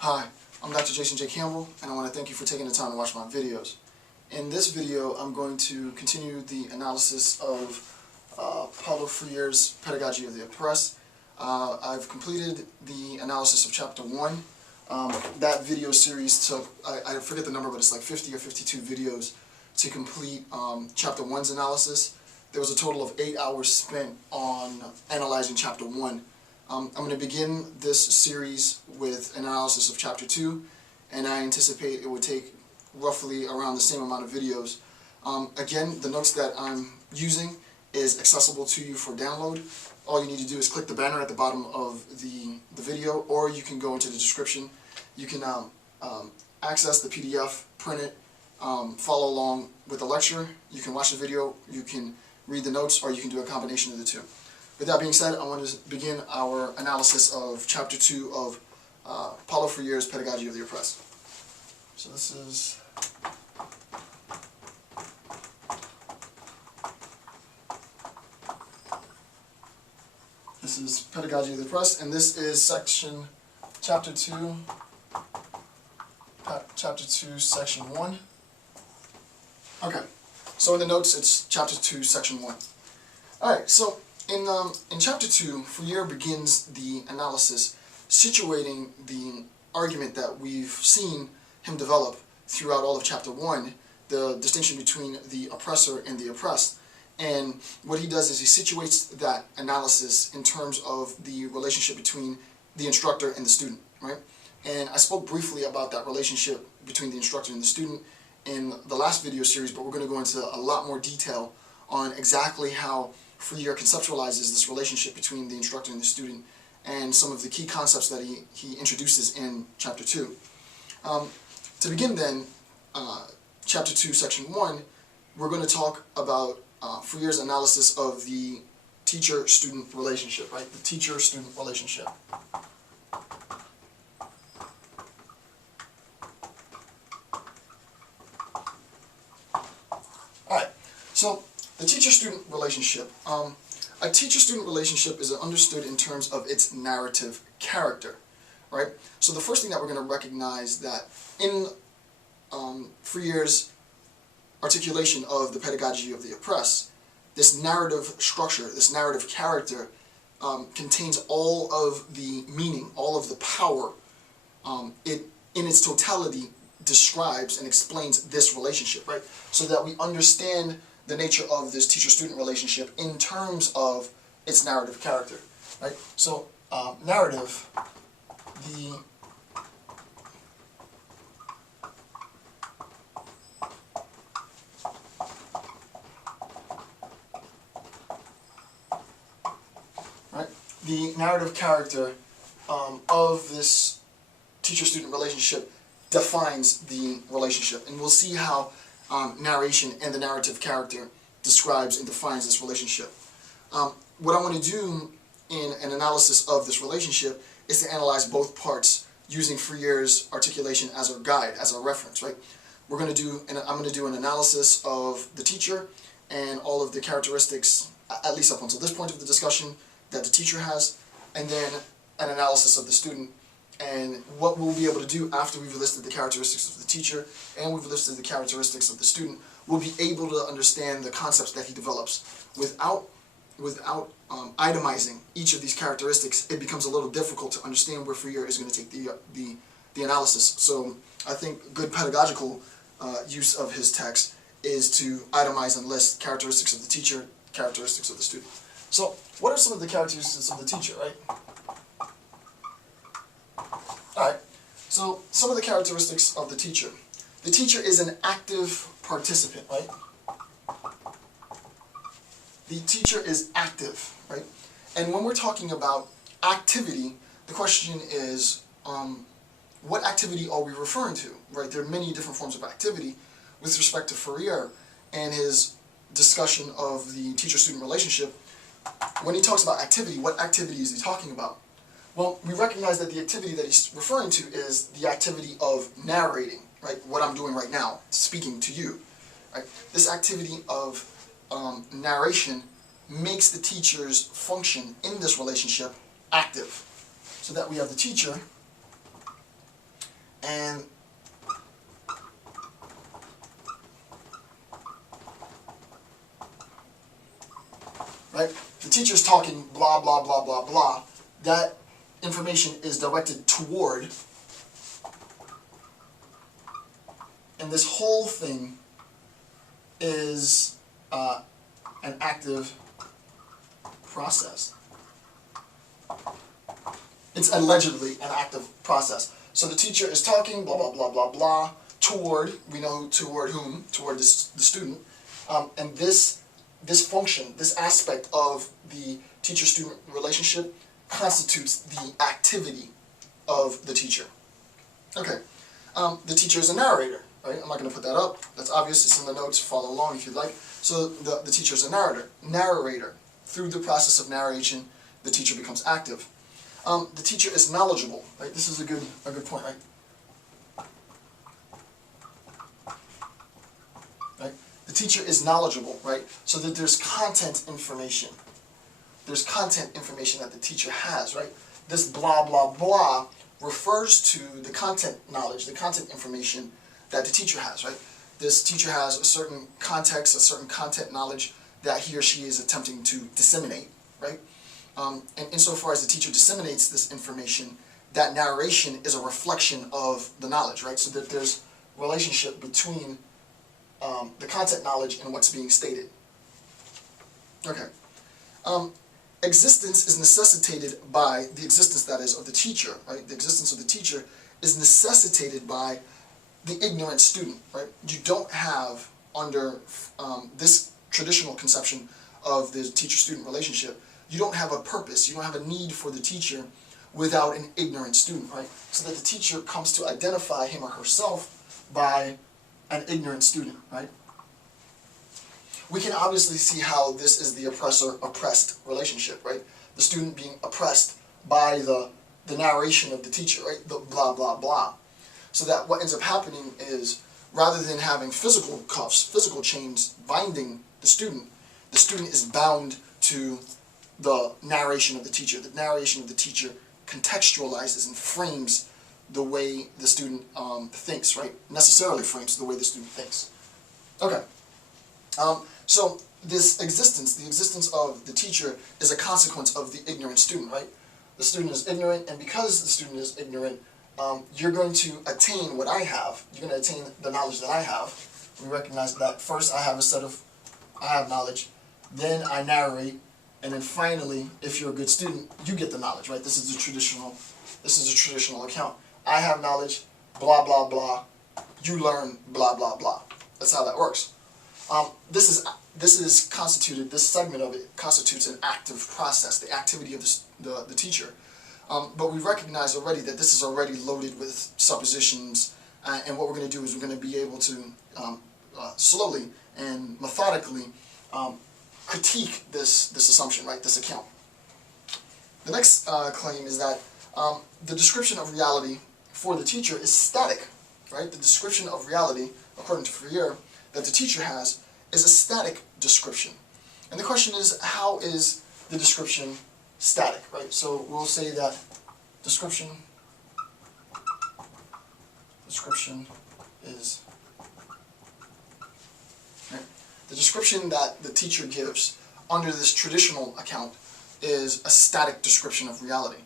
Hi, I'm Dr. Jason J. Campbell, and I want to thank you for taking the time to watch my videos. In this video, I'm going to continue the analysis of Paulo Freire's Pedagogy of the Oppressed. I've completed the analysis of Chapter 1. That video series took, I forget the number, but it's like 50 or 52 videos to complete Chapter 1's analysis. There was a total of 8 hours spent on analyzing Chapter 1. I'm going to begin this series with an analysis of Chapter 2, and I anticipate it would take roughly around the same amount of videos. Again, the notes that I'm using is accessible to you for download. All you need to do is click the banner at the bottom of the video, or you can go into the description. You can access the PDF, print it, follow along with the lecture. You can watch the video, you can read the notes, or you can do a combination of the two. With that being said, I want to begin our analysis of Chapter 2 of Paulo Freire's Pedagogy of the Oppressed. So this is Pedagogy of the Oppressed, and this is Chapter 2, Section 1. Okay, so in the notes it's Chapter 2, Section 1. Alright, so in Chapter 2, Freire begins the analysis situating the argument that we've seen him develop throughout all of Chapter 1, the distinction between the oppressor and the oppressed. And what he does is he situates that analysis in terms of the relationship between the instructor and the student, right? And I spoke briefly about that relationship between the instructor and the student in the last video series, but we're going to go into a lot more detail on exactly how Freire conceptualizes this relationship between the instructor and the student and some of the key concepts that he introduces in Chapter 2. To begin then, Chapter 2, Section 1, we're going to talk about Freire's analysis of the teacher-student relationship, right? The teacher-student relationship. Alright, so the teacher-student relationship. A teacher-student relationship is understood in terms of its narrative character, right? So the first thing that we're going to recognize that in Freire's articulation of the pedagogy of the oppressed, this narrative structure, this narrative character contains all of the meaning, all of the power. It, in its totality, describes and explains this relationship, right? So that we understand the nature of this teacher-student relationship in terms of its narrative character, right? So, narrative, the narrative character of this teacher-student relationship defines the relationship, and we'll see how narration and the narrative character describes and defines this relationship. What I want to do in an analysis of this relationship is to analyze both parts using Freire's articulation as our guide, as our reference, right? I'm going to do an analysis of the teacher and all of the characteristics, at least up until this point of the discussion, that the teacher has, and then an analysis of the student. And what we'll be able to do after we've listed the characteristics of the teacher and we've listed the characteristics of the student, we'll be able to understand the concepts that he develops. Without itemizing each of these characteristics, it becomes a little difficult to understand where Freire is going to take the analysis. So I think good pedagogical use of his text is to itemize and list characteristics of the teacher, characteristics of the student. So what are some of the characteristics of the teacher, right? Alright, so some of the characteristics of the teacher. The teacher is an active participant, right? The teacher is active, right? And when we're talking about activity, the question is, what activity are we referring to, right? There are many different forms of activity with respect to Freire and his discussion of the teacher-student relationship. When he talks about activity, what activity is he talking about? Well, we recognize that the activity that he's referring to is the activity of narrating, right? What I'm doing right now, speaking to you, right? This activity of narration makes the teacher's function in this relationship active. So that we have the teacher and right, the teacher's talking blah blah blah blah blah. That information is directed toward, and this whole thing is an active process. It's allegedly an active process. So the teacher is talking blah blah blah blah blah toward, we know toward whom, toward the student, and this function, this aspect of the teacher-student relationship constitutes the activity of the teacher. Okay, the teacher is a narrator, right? I'm not going to put that up. That's obvious. It's in the notes. Follow along if you'd like. So the teacher is a narrator. Through the process of narration, the teacher becomes active. The teacher is knowledgeable, right? This is a good point, right? The teacher is knowledgeable, right? So that there's content information. There's content information that the teacher has, right? This blah, blah, blah refers to the content knowledge, the content information that the teacher has, right? This teacher has a certain context, a certain content knowledge that he or she is attempting to disseminate, right? And insofar as the teacher disseminates this information, that narration is a reflection of the knowledge, right? So that there's a relationship between the content knowledge and what's being stated. Okay. Existence is necessitated by the existence, that is, of the teacher, right? The existence of the teacher is necessitated by the ignorant student, right? You don't have, under this traditional conception of the teacher-student relationship, you don't have a purpose, you don't have a need for the teacher without an ignorant student, right? So that the teacher comes to identify him or herself by an ignorant student, right? We can obviously see how this is the oppressor-oppressed relationship, right? The student being oppressed by the narration of the teacher, right? The blah, blah, blah. So that what ends up happening is, rather than having physical cuffs, physical chains binding the student is bound to the narration of the teacher. The narration of the teacher contextualizes and frames the way the student thinks, right? Necessarily frames the way the student thinks. Okay. So this existence, the existence of the teacher, is a consequence of the ignorant student, right? The student is ignorant, and because the student is ignorant, you're going to attain what I have. You're going to attain the knowledge that I have. We recognize that first I have knowledge, then I narrate, and then finally, if you're a good student, you get the knowledge, right? This is a traditional account. I have knowledge, blah, blah, blah. You learn, blah, blah, blah. That's how that works. This segment of it constitutes an active process, the activity of the teacher. But we recognize already that this is already loaded with suppositions, and what we're going to do is we're going to be able to slowly and methodically critique this assumption, right, this account. The next claim is that the description of reality for the teacher is static, right? The description of reality, according to Freire, that the teacher has is a static description. And the question is, how is the description static, right? So we'll say that description is, right? The description that the teacher gives under this traditional account is a static description of reality.